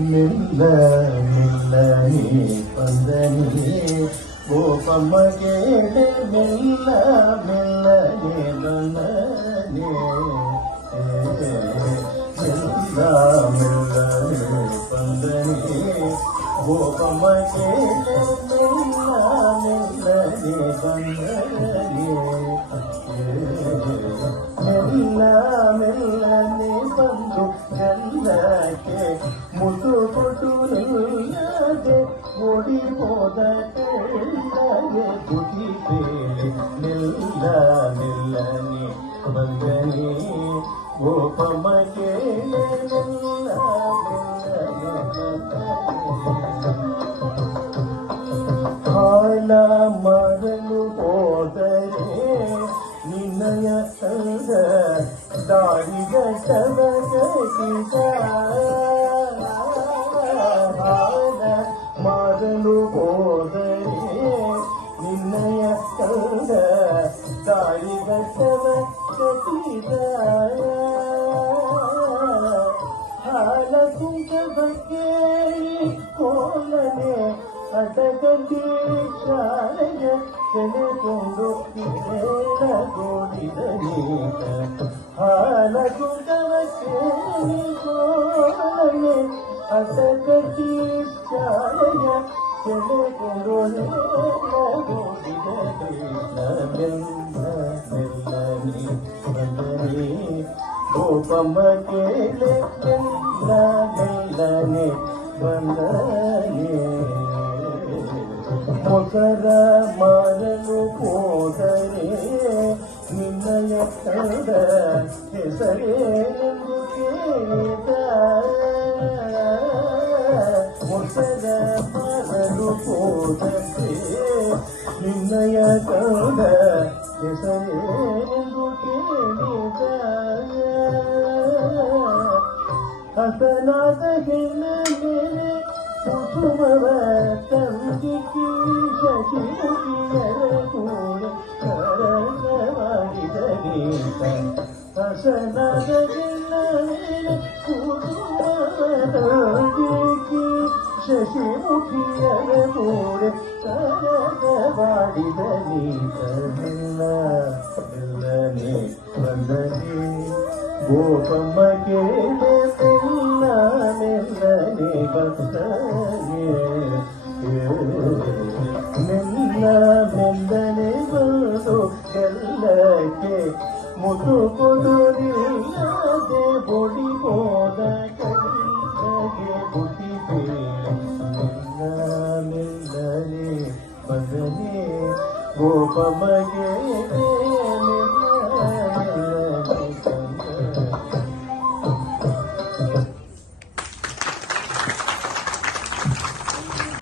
ಮೆಲ್ಲ ಮೆಲ್ಲನೆ ಬಂದನೆ ಗೋಪಮ್ಮಗೆ ಮೆಲ್ಲ ಮೆಲ್ಲನೆ ಬಂದನೆ ಮೆಲ್ಲ ಮೆಲ್ಲನೆ ಬಂದನೆ ಗೋಪಮ್ಮಗೆ ಮೆಲ್ಲ ಮೆಲ್ಲನೆ ಬಂದನೆ ಮೆಲ್ಲ ಮೆಲ್ಲನೆ ಬಂದು ಗಂಧಕ್ಕೆ ಮುಟ್ಟು ಕೊಟ್ಟು ನಿಲ್ಲದೆ ಓಡಿ ಹೋದ ಕಣ್ಣಗೆ ಬುದ್ಧಿ ಬೇಳೆ ಮೆಲ್ಲ ಮೆಲ್ಲನೆ ಬಂದನೆ ಗೋಪಮ್ಮಗೆ ಮೆಲ್ಲ ಹಾಳ ಮಾಡಲು ಹೋದರೆ ನಿನ್ನಯ ಸಂಗ ದಾರಿಗ ಶವಗತಿಗ ಹಾಳ ಮಾಡಲು ಹೋದರೆ ನಿನ್ನಯ ಸಂಗ ದಾರಿಗ ಶವಗತಿಗ ಹಾಲ ಕುಂಕವ ಕೇಳಿ ಕೋಲನೆ ಅಟಗಂಡಿ ಶಾಲೆಯ ತೆಗೆದುಕೊಂಡು ಗೋಡಿದ ನೀತ ಹಾಲ ಕುಂಕವ ಕೇಳಿ ಕೋಲನೆ ಅಟಗಂಡಿ ಶಾಲೆಯ ತೆಗೆದುಕೊಂಡು ಗೋಡಿದ ಮೆಲ್ಲನೆ ಬಂದನೆ ಗೋಪಮ್ಮಗೆ ಮೆಲ್ಲ ಮೆಲ್ಲನೆ ಬಂದನೆ ಮೊಸರ ಮಾರಲು ಹೋದರೆ ನಿನ್ನಯ ಕಂಡ ಹೆಸರೇನೆಂದು ಕೇಳಿದ ಮೊಸರ ಮಾರಲು ಹೋದರೆ ನಿನ್ನಯ ಕಂಡ ಹೆಸರೇನೆಂದು ಕೇಳಿದ ಹಸನಾದ ಹೆಣ್ಣ ಮೇಲೆ ಕುಸುಮವ ತಂದಿಕ್ಕಿ ಶಶಿಮುಖಿಯರ ಕೂಡ ಸರಸ ಮಾಡಿದ ಗೀತ ಹಸನಾದ ಹೆಣ್ಣ ಮೇಲೆ ಕುಸುಮವ ತಂದಿಕ್ಕಿ ಶಶಿಮುಖಿಯರ ಕೂಡ ಸರಸ ಮಾಡಿದ ಗೀತ ಮೆಲ್ಲನೆ ಬಂದನೆ ಗೋಪಮ್ಮಗೆ ಮೆಲ್ಲ ಮೆಲ್ಲನೆ ಬಂದನೆ ಮೆಲ್ಲ ಮೆಲ್ಲನೆ ಬಂದು ಎಲ್ಲಕ್ಕೆ ಮುದು ಕೊಡುರಿಲ್ಲದೆ ಬೊಡಿ ಹೋದ ಕಣ್ಣಗೆ ಬುದ್ಧಿ ಮೆಲ್ಲ ಮೆಲ್ಲನೆ ಬಂದನೆ ಗೋಪಮ್ಮಗೆ